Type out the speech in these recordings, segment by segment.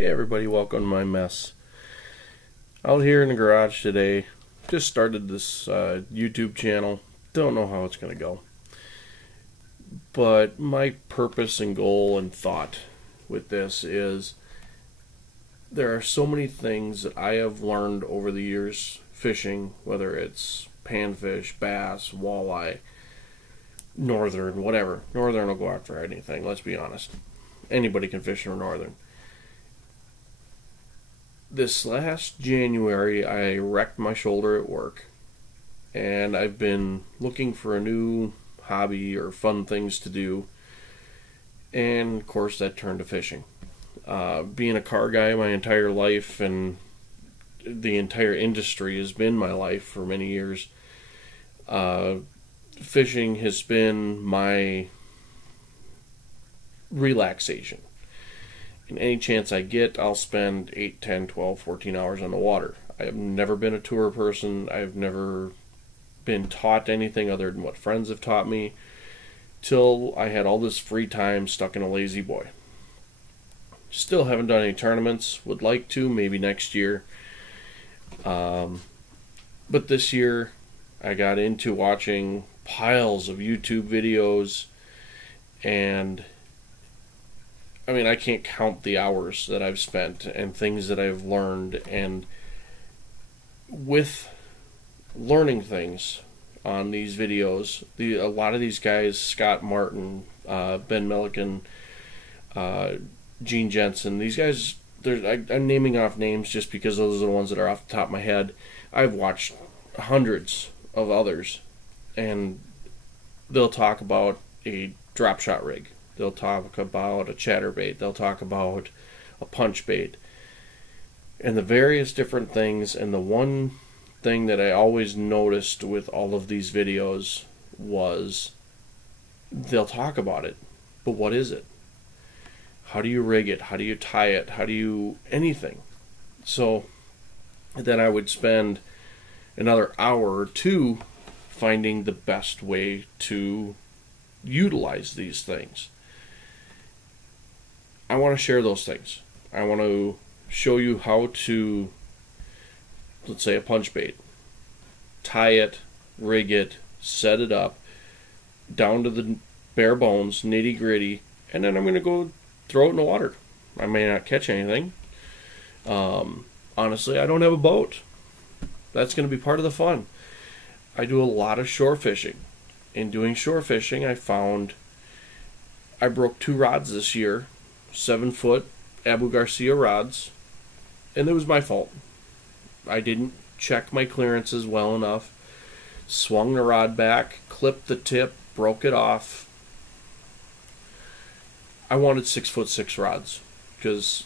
Hey everybody, welcome to my mess. Out here in the garage today, just started this YouTube channel. Don't know how it's going to go. But my purpose and goal and thought with this is there are so many things that I have learned over the years fishing, whether it's panfish, bass, walleye, northern, whatever. Northern will go after anything, let's be honest. Anybody can fish for northern. This last January, I wrecked my shoulder at work, and I've been looking for a new hobby or fun things to do, and of course that turned to fishing. Being a car guy my entire life, and the entire industry has been my life for many years, fishing has been my relaxation. And any chance I get, I'll spend 8, 10, 12, 14 hours on the water. I have never been a tour person. I've never been taught anything other than what friends have taught me, till I had all this free time stuck in a lazy boy. Still haven't done any tournaments. Would like to, maybe next year. But this year, I got into watching piles of YouTube videos, and I mean, I can't count the hours that I've spent and things that I've learned, and with learning things on these videos, a lot of these guys, Scott Martin, Ben Milliken, Gene Jensen, these guys, I'm naming off names just because those are the ones that are off the top of my head. I've watched hundreds of others, and they'll talk about a drop shot rig. They'll talk about a chatterbait. They'll talk about a punch bait. And the various different things. And the one thing that I always noticed with all of these videos was they'll talk about it. But what is it? How do you rig it? How do you tie it? How do you... anything? So then I would spend another hour or two finding the best way to utilize these things. I want to share those things. I want to show you how to, let's say, a punch bait. Tie it, rig it, set it up, down to the bare bones, nitty gritty, and then I'm going to go throw it in the water. I may not catch anything. Honestly, I don't have a boat. That's going to be part of the fun. I do a lot of shore fishing. In doing shore fishing, I found I broke 2 rods this year, 7-foot Abu Garcia rods, and it was my fault. I didn't check my clearances well enough, swung the rod back, clipped the tip, broke it off. I wanted 6'6" rods, because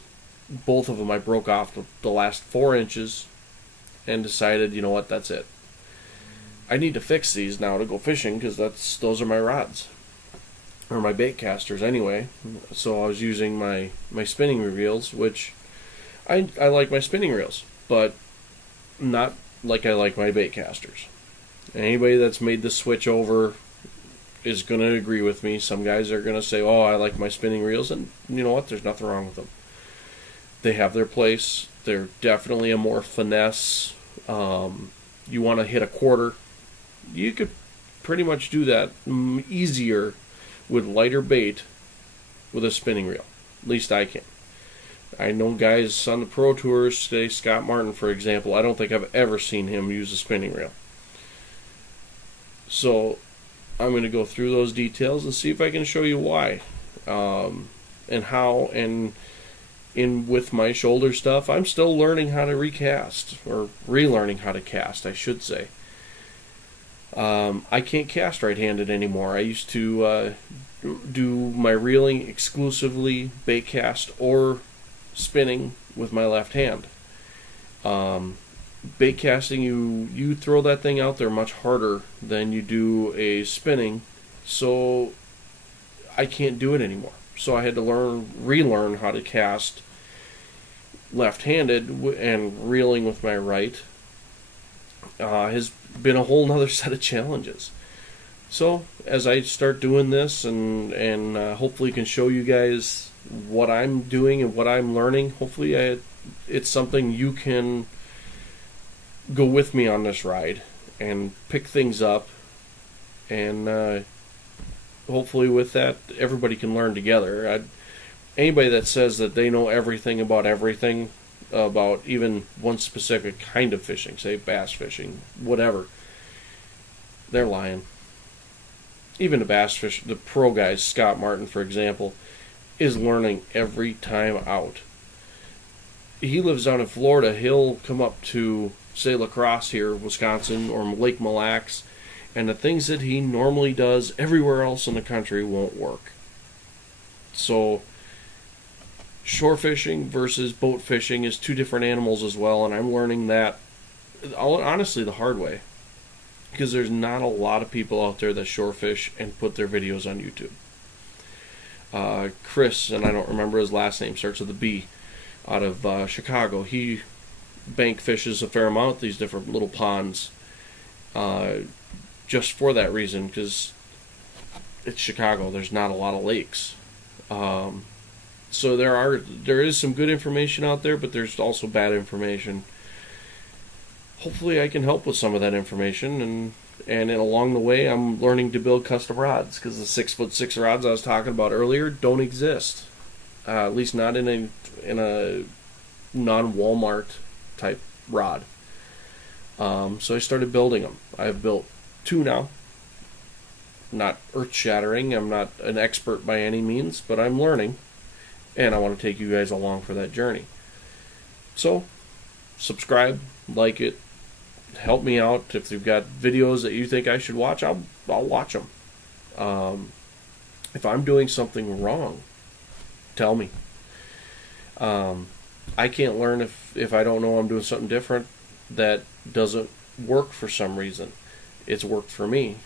both of them I broke off the last 4 inches and decided, you know what, that's it. I need to fix these now to go fishing, because those are my rods, or my bait casters anyway. So I was using my spinning reels, which I like my spinning reels, but not like I like my bait casters. Anybody that's made the switch over is going to agree with me. Some guys are going to say, oh, I like my spinning reels, and you know what, there's nothing wrong with them. They have their place. They're definitely a more finesse. You want to hit a quarter, you could pretty much do that easier with lighter bait with a spinning reel. At least I can. I know guys on the pro tours, say Scott Martin for example, I don't think I've ever seen him use a spinning reel. So I'm going to go through those details and see if I can show you why, and how. And with my shoulder stuff, I'm still learning how to recast, or relearning how to cast, I should say. I can't cast right-handed anymore. I used to do my reeling exclusively bait cast or spinning with my left hand. Bait casting, you throw that thing out there much harder than you do a spinning, so I can't do it anymore. So I had to relearn how to cast left-handed, and reeling with my right has been a whole nother set of challenges. So as I start doing this and hopefully can show you guys what I'm doing and what I'm learning. Hopefully it's something you can go with me on this ride and pick things up, and hopefully with that everybody can learn together. Anybody that says that they know everything about even one specific kind of fishing, say bass fishing, whatever, they're lying. Even the pro guys, Scott Martin, for example, is learning every time out. He lives down in Florida. He'll come up to, say, La Crosse here, Wisconsin, or Lake Mille Lacs, and the things that he normally does everywhere else in the country won't work. So, shore fishing versus boat fishing is two different animals as well, and I'm learning that, honestly, the hard way. Because there's not a lot of people out there that shore fish and put their videos on YouTube. Chris, and I don't remember his last name, starts with a B, out of Chicago. He bank fishes a fair amount, these different little ponds, just for that reason, because it's Chicago. There's not a lot of lakes. So there is some good information out there, but there's also bad information. Hopefully I can help with some of that information, and along the way I'm learning to build custom rods, because the 6'6" rods I was talking about earlier don't exist, at least not in a non-Walmart type rod. So I started building them. I've built 2 now. Not earth-shattering. I'm not an expert by any means, but I'm learning, and I want to take you guys along for that journey. So subscribe, like it, help me out. If you've got videos that you think I should watch, I'll watch them. If I'm doing something wrong, tell me. I can't learn if I don't know I'm doing something different that doesn't work for some reason. It's worked for me.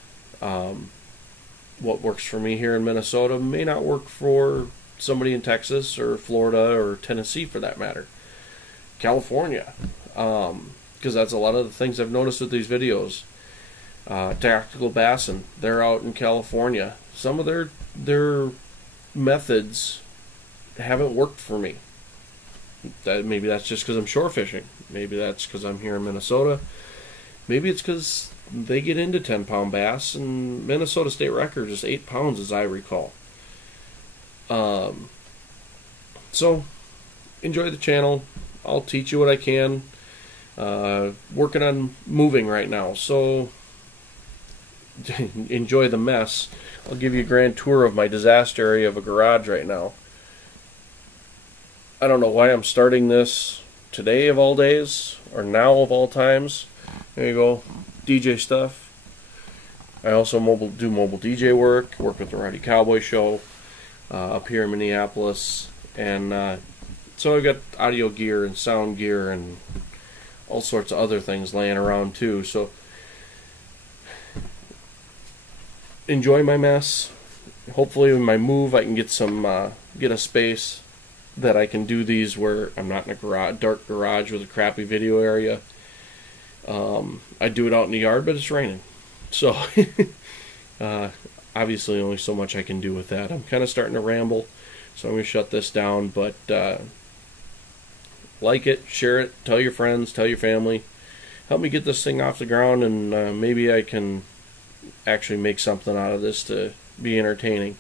What works for me here in Minnesota may not work for somebody in Texas or Florida or Tennessee, for that matter. California. Because that's a lot of the things I've noticed with these videos. Tactical Bassin, they're out in California. Some of their methods haven't worked for me. Maybe that's just because I'm shore fishing. Maybe that's because I'm here in Minnesota. Maybe it's because they get into 10-pound bass, and Minnesota state record is 8 pounds, as I recall. So enjoy the channel. I'll teach you what I can. Working on moving right now, so enjoy the mess. I'll give you a grand tour of my disaster area of a garage right now. I don't know why I'm starting this today of all days, or now of all times. There you go, DJ stuff. I also do mobile DJ work with the Rowdy Cowboy Show up here in Minneapolis, and so I've got audio gear and sound gear and all sorts of other things laying around too. So enjoy my mess. Hopefully with my move I can get a space that I can do these where I'm not in a dark garage with a crappy video area. I do it out in the yard, but it's raining, so obviously only so much I can do with that. I'm kind of starting to ramble, so I'm going to shut this down, but like it, share it, tell your friends, tell your family. Help me get this thing off the ground, and maybe I can actually make something out of this to be entertaining.